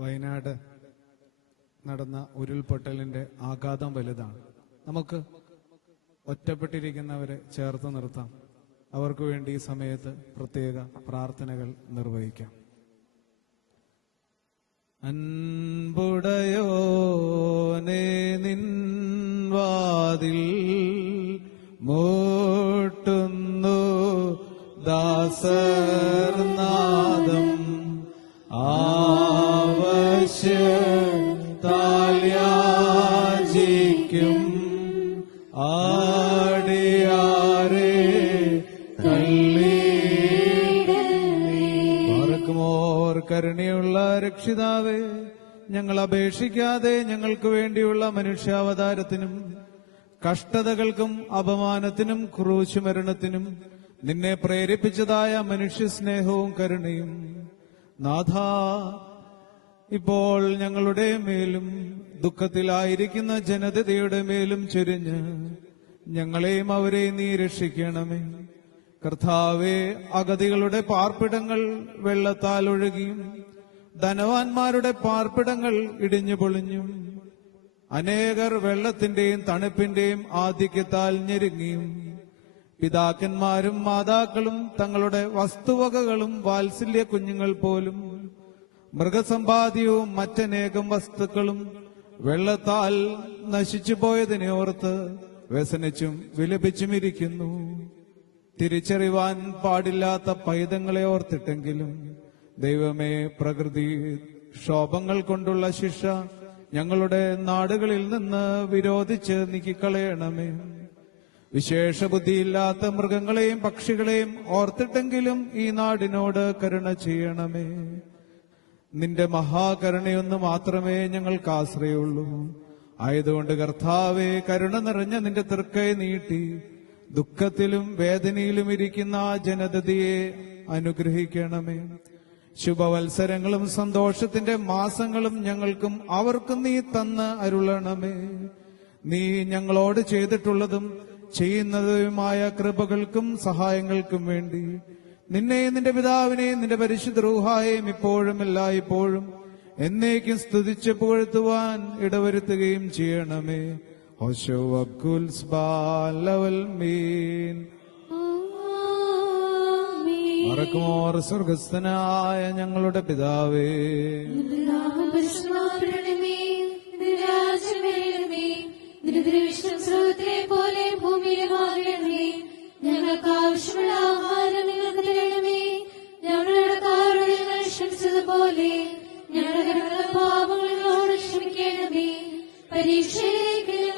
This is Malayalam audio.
വയനാട് നടന്ന ഉരുൾപൊട്ടലിന്റെ ആഘാതം വലുതാണ്. നമുക്ക് ഒറ്റപ്പെട്ടിരിക്കുന്നവരെ ചേർത്ത് നിർത്താം. അവർക്ക് വേണ്ടി ഈ സമയത്ത് പ്രത്യേക പ്രാർത്ഥനകൾ നിർവഹിക്കാം. അൻപുടയോനെ നിൻവാതിൽ മോട്ടുന്നു ദാസർനാദം കരുണയുള്ള രക്ഷിതാവേ ഞങ്ങൾ അപേക്ഷിക്കാതെ ഞങ്ങൾക്ക് വേണ്ടിയുള്ള മനുഷ്യാവതാരത്തിനും കഷ്ടതകൾക്കും അപമാനത്തിനും ക്രൂശുമരണത്തിനും നിന്നെ പ്രേരിപ്പിച്ചതായ മനുഷ്യസ്നേഹവും കരുണയും. നാഥ ഇപ്പോൾ ഞങ്ങളുടെ മേലും ദുഃഖത്തിലായിരിക്കുന്ന ജനതയുടെ മേലും ചൊരിഞ്ഞ് ഞങ്ങളെയും അവരെയും നീ രക്ഷിക്കണമേ. കർത്താവെ അഗതികളുടെ പാർപ്പിടങ്ങൾ വെള്ളത്താൽ ഒഴുകിയും ധനവാന്മാരുടെ പാർപ്പിടങ്ങൾ ഇടിഞ്ഞു പൊളിഞ്ഞും അനേകർ വെള്ളത്തിന്റെയും തണുപ്പിന്റെയും ആധിക്യത്താൽ ഞെരുങ്ങിയും. പിതാക്കന്മാരും മാതാക്കളും തങ്ങളുടെ വസ്തുവകകളും വാത്സല്യ കുഞ്ഞുങ്ങൾ പോലും മൃഗസമ്പാദ്യവും മറ്റനേകം വസ്തുക്കളും വെള്ളത്താൽ നശിച്ചു പോയതിനെ ഓർത്ത് വ്യസനിച്ചും വിലപിച്ചും ഇരിക്കുന്നു തിരിച്ചറിവാൻ പാടില്ലാത്ത പൈതങ്ങളെ ഓർത്തിട്ടെങ്കിലും ദൈവമേ പ്രകൃതി ക്ഷോഭങ്ങൾ കൊണ്ടുള്ള ശിക്ഷ ഞങ്ങളുടെ നാടുകളിൽ നിന്ന് വിരോധിച്ച് നീക്കിക്കളയണമേ. വിശേഷ ബുദ്ധിയില്ലാത്ത മൃഗങ്ങളെയും പക്ഷികളെയും ഓർത്തിട്ടെങ്കിലും ഈ നാടിനോട് കരുണ ചെയ്യണമേ. നിന്റെ മഹാകരുണയൊന്നു മാത്രമേ ഞങ്ങൾക്ക് ആശ്രയമുള്ളൂ ആയതുകൊണ്ട് കർത്താവെ കരുണ നിറഞ്ഞ നിന്റെ തൃക്കൈ നീട്ടി ദുഃഖത്തിലും വേദനയിലും ഇരിക്കുന്ന ആ ജനതയെ അനുഗ്രഹിക്കണമേ. ശുഭവത്സരങ്ങളും സന്തോഷത്തിന്റെ മാസങ്ങളും ഞങ്ങൾക്കും അവർക്കും നീ തന്ന് അരുളണമേ. നീ ഞങ്ങളോട് ചെയ്തിട്ടുള്ളതും ചെയ്യുന്നതുമായ കൃപകൾക്കും സഹായങ്ങൾക്കും വേണ്ടി. നിന്നെയും നിന്റെ പിതാവിനെയും നിന്റെ പരിശുദ്ധ റൂഹായെയും ഇപ്പോഴും എല്ലായ്പ്പോഴും എന്നേക്കും സ്തുതിച്ച് പുകഴ്ത്തുവാൻ ഇടവരുത്തുകയും ചെയ്യണമേ. ഹോശോ സ്വർഗസ്ഥനായ ഞങ്ങളുടെ പിതാവേ. പോലെ ഞങ്ങൾക്ക് ആവശ്യമുള്ള ആഹാരം നിങ്ങൾക്ക് തരണമേ. ഞങ്ങളുടെ കാരുടെ ഞങ്ങൾ ക്ഷമിച്ചതുപോലെ ഞങ്ങളുടെ പാപങ്ങളോട് ക്ഷമിക്കണമേ. പരീക്ഷയിലേക്ക്